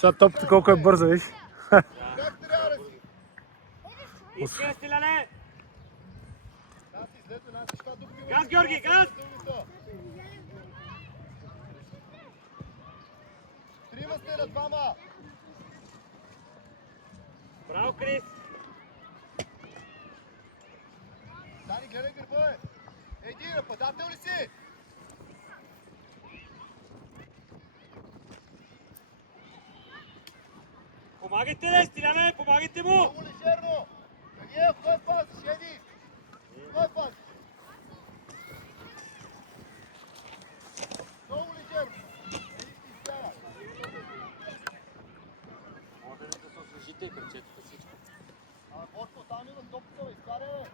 Сега топката колко е бърза, виж. Искай, Стиляне! Газ, Георги, газ! Трима сте на двама! Браво, Крис! Дани, гледай гърба, бе! Еди, нападател ли си? Помагайте, не, Стиляне, помагайте му! Много лежерно! Гагиев, кой пазиш, Еди? Кой пазиш? Много лежерно! Еди, ти стяна! Може да се освежите и кръчетата всичко. Борко, там има топка, бе, изкарай, бе!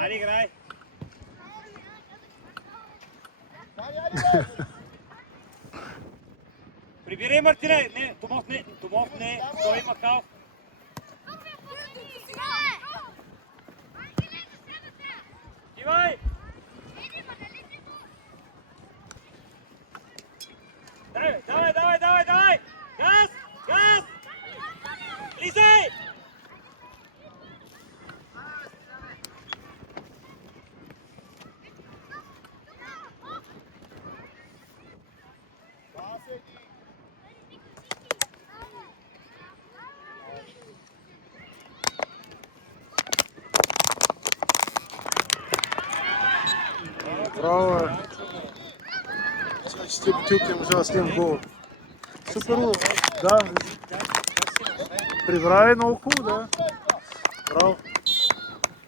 Айде, играй! Дани, айде, бе! Прибирай, Мартине! Не, Томов не, Томов не, той има кал. Стивай! Давай, давай, давай, давай, давай! Газ! Газ! Лизай! Пас, Еди! Браво, бе. Сега 4 бутилки можа да снимам гол. Супер лово. Да. Прибра е много хубаво, да. Браво.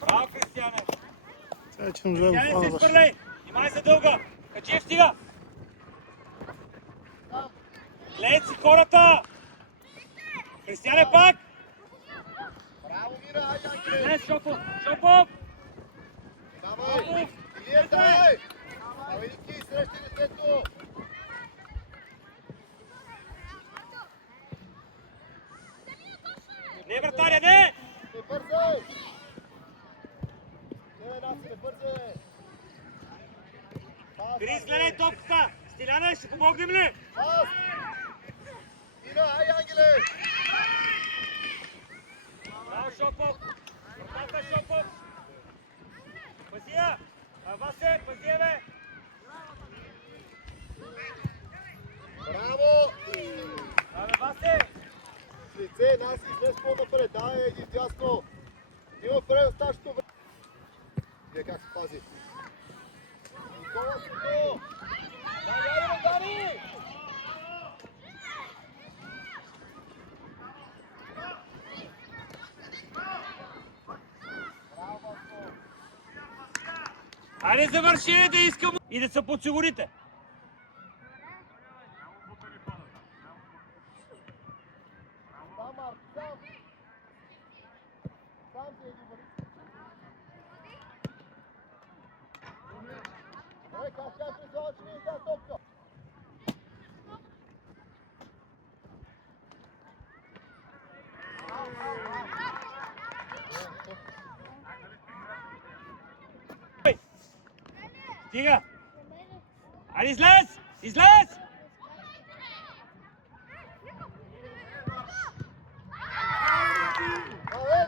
Браво, Кристияне! Сега че можа да го Кристияне, се хвана баш. изхвърляй! Внимай за дълга! Качиев стига! Гледай си хората! Кристияне пак! Браво, Мира, айде, Ангеле! Днес Шопов! Шопов! Давай! Илиев, давай! Давай, Ники, срещай детето! Не, вратаря, не! Не бързай! Не, Наси, не бързай! Пас, Крис, пас, гледай топката! Стиляне, ще помогнем ли? пас! Мира, айде, Ангеле! Браво, Шопов! Вратата, Шопов! Пази я! Васе, пази я, бе! Браво! Абе, Васе! С лице, Наси, излез по-напред. Дай, Еди, дясно. Има време в старшото време. Вие как се пази? Никола, сито! Дани, айде, бе, Дани! Браво, Васко! Айде завърши да искам и да се подсигурите. Сам, Марк, сам! Сам се, Еди, бъди! Ей, как тя призова, че не е тази топка? Стига! Айде излез! Излез!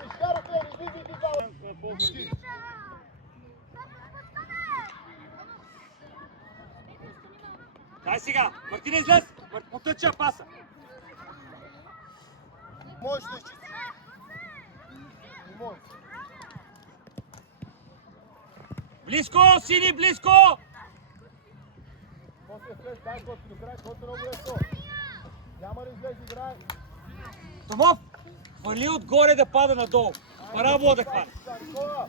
Изкарате, излизайте двама! Дай сега! Мартина, излез! Потъча паса! Можеш да изчистиш. Не можеш. Близко, сини, близко! После слез, дай коти до край, коти много лесно. Няма да излез, играй. Томов! Хвали отгоре да пада надолу. Парабола да хване. Никола!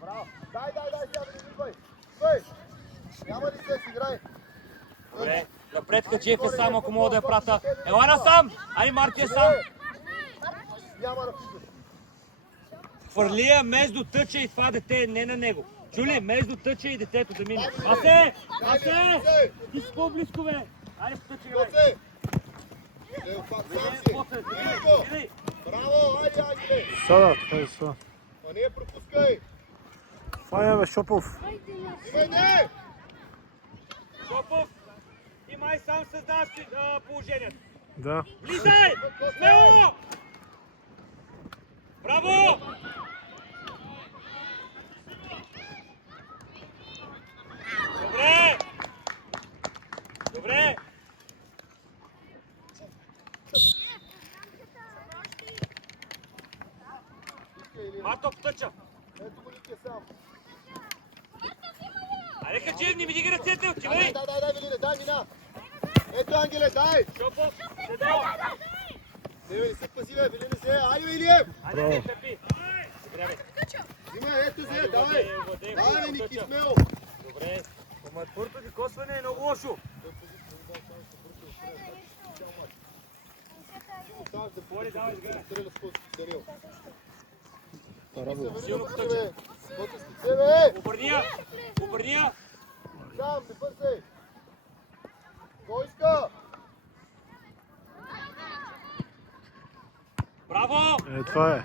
Браво! Дай, сега да не идвай! Идвай! Няма да излез, играй! Добре, напред Хаджиев е сам, ако мога да я прата. Ела насам! Айде Марти е сам! Няма да влизаш. Хвърли я между тъча и това дете, не на него. Чули, между тъча и детето да мине. Асе! Асе! Ти си по-близко, бе! Айде в тъча, играй! Лео, пак сам Влезай си. после, Илико. влезай. Браво, айде, Ангеле. Sada, хайде сега. А не пропускай. Това е бе, Шопов. Имай, не! Шопов, ти май сам създаваш положението. Да. Влизай! Смело! Браво! Добре! Добре! Мато птъча! Ето го Лике сам. Айде качи, не ми дига ръцете, отивай! Дай, Велине, дай мина. Ето, Ангеле, дай. Шопов, седо! Не се пази, бе, Велине, се. Айде, Илиев. Айде, не тъпи! Добре, бе. Взимай, ето се, давай. Давай, Ники, смело. Добре. Ама твърдото ви косване е много лошо. Боли, давай, изграй. Силно птъча. Обърни я! Обърни я! Сам, не бързай. Кой иска? Браво! Е, това е.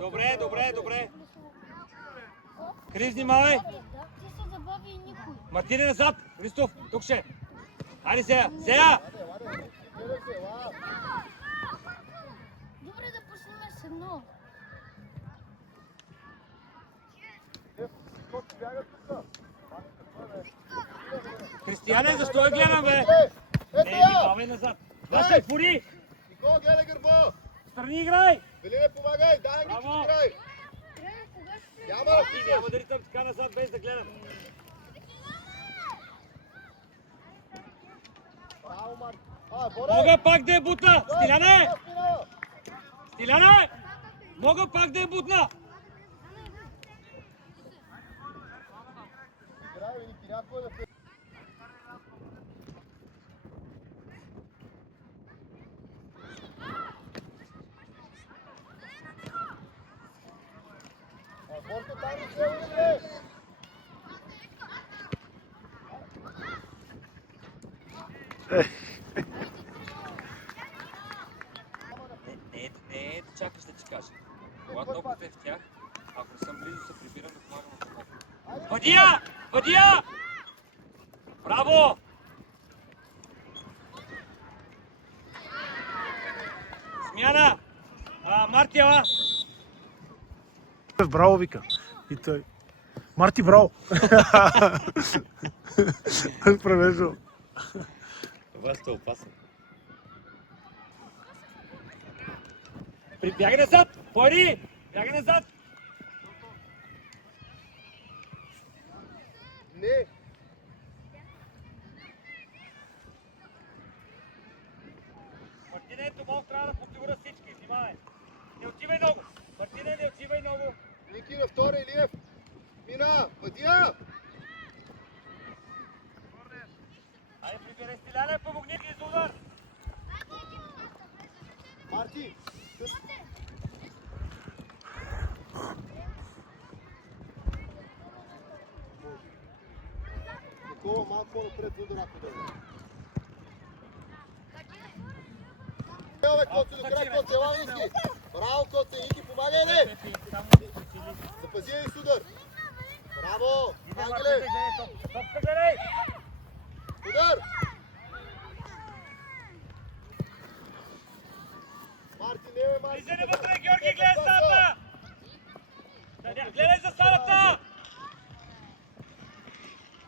Добре, добре, добре. Крис, внимавай! Ти се забави и никой. Мартине назад! Христов, тук ще! Айде сега! Сега! Добре да почнем с едно. Кристияне, защо я гледам, бе? Ето Не, я! внимавай назад! Това се твори! Никола, гледай гърба! Страни играй! Велине, помагай! Дай, Ники, Браво! играй! Трябва кога ще Няма! Ти няма да ритам така назад, без да гледам. Браво, Марк! Боре! Мога пак да я бутна! Стиляне! Стиляне! Стиляне! Мога пак да я бутна! Играй, Ники, някой да се... Борко, там не се уйде! Не, чакаш да ти кажа. Когато топката е в тях, ако не съм близо, се прибирам да помагам на това. Въди я! Въди я! Браво! Смяна! Мартиева! Браво, вика. И той. Марти, браво! Превеждал. Това сте опасен. Бягай назад! Пори! Бягай назад! Не! Мартине, ето малко трябва да подсигуря всички. Внимавай! Не отивай много! Мартине, не отивай много! Ники на втора, Илиев! Мина! Въдия! Айде, прибирай Стиляне, помогни ги за удар! Марти! Никола, малко по-напред за удар, ако да е. Ево, бе, Коце, до край, Коце, ела, Ники! Браво, Коце, Ники, помагай, бе! Запази я и с удар! Браво! Ангеле! Топка гледай! Удар! Марти, не бе, Марти! Влизай навътре, Георги, гледай стата! Гледай за стата!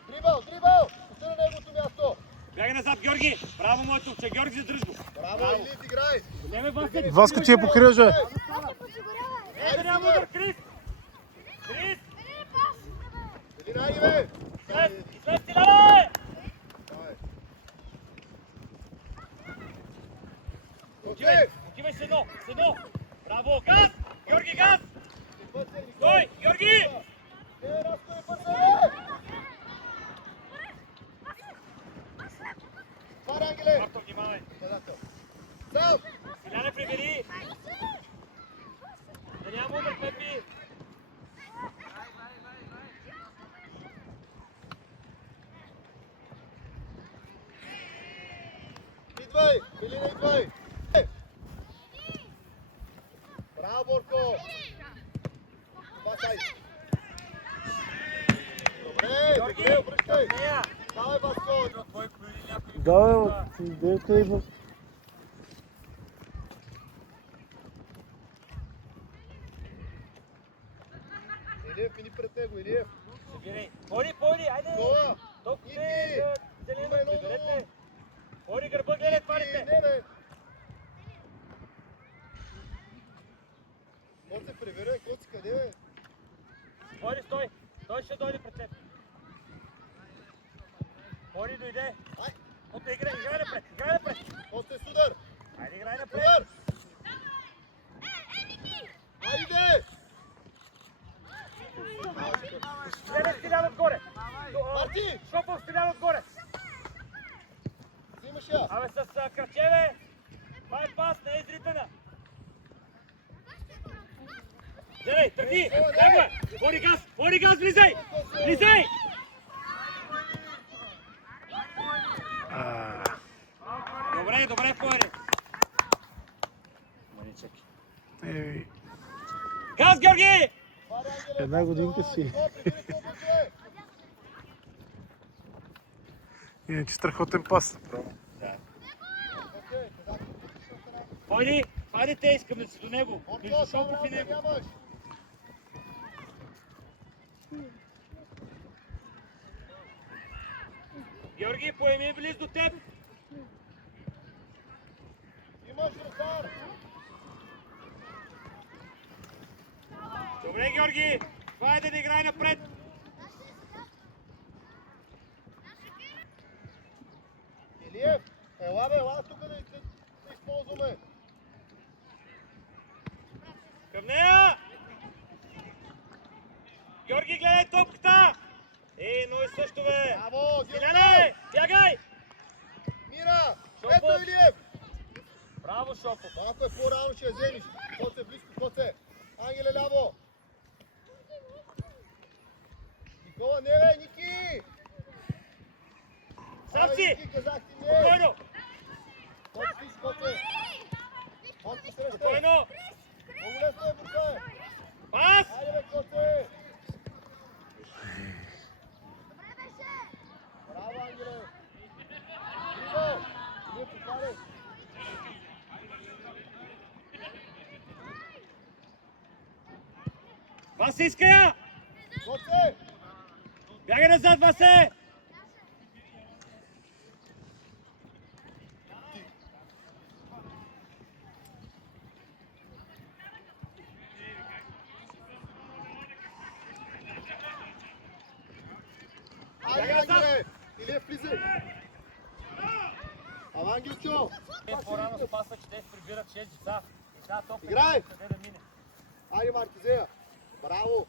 Дрибъл, дрибъл! Пусти на неговото място! Бягай назад, Георги! Браво, моето момче! Георги, задръж го! Браво, Илит, играй! Отнеме Васко! Васко ти е покрил, же. Пак подсигурява. Ей, да няма удар, Крис! Крис! Велина, айде, бе! След Стиляне! Давай. Отивай! Окей! Отивай с едно! С едно! Браво! Газ! Георги, газ! Бързай, Никола! Стой! Георги! Не, Раско, не бързай, бе! Пара, Ангеле! Доктор, внимавай! Предател. Сам! Стиляне, прибери! Да няма удар, Пепи! офсайд. Добре, обръщай. Нея! Давай, Баско. Твой коли някой... Да, идеята идва. Илиев, мини пред него, Илиев. Събирай. Поди, айде! Гола. Топките Ники. за зелено, Има едно приберете. Поди гърба, гледай тварите. Не, бе. Може се прибере, коци къде бе? Поди, стой. Той ще дойде пред теб. Поди, дойде. Ай, Опа, играй напред. после с удар. Айде, играй напред. Удар. Айде! Гледай, стилял отгоре. Марти! Шопов стилял отгоре. Взимаш я. Абе, с кръчеве. Това е пас, не е изритана. Гледай, тръгни. Тръгва. Води газ, влизай. Влизай. Добре, Поери. Маничък. Ей, Газ, Георги! една годинка си. Иначе страхотен пас. Да. Пойди, хайде те, искаме да си до него. Между Шопов и него. Георги, поеми близо до теб. Имаш вратар. Добре, Георги. Хайде да играй напред. Илиев, ела тук да използваме. Към нея! Георги, гледай топката! Но и също бе! Браво, Стиляне! Бягай! Мира! Шопов. Ето Илиев! Браво, Шопов! Малко е по-рано, ще я вземеш. Коце, близко, Коце. Ангеле ляво. Никола, не бе, Ники! Сам си! Ники, казах ти не! Спокойно! Коце, ти си, Коце! Коце, среща! Спокойно! Много лесно е, Бурка! Пас! Хайде бе, Коце! Браво, Ангеле! Иво! Иво, повтаряй! Васе, иска я! Коце! Бягай назад, Васе! Айде, Ангеле! Илиев, влизай! Ама, Ангелчо! По-рано с паса, че те се прибират 6 деца. И тази топка Играй! къде да мине. Айде, Мартизея! Браво!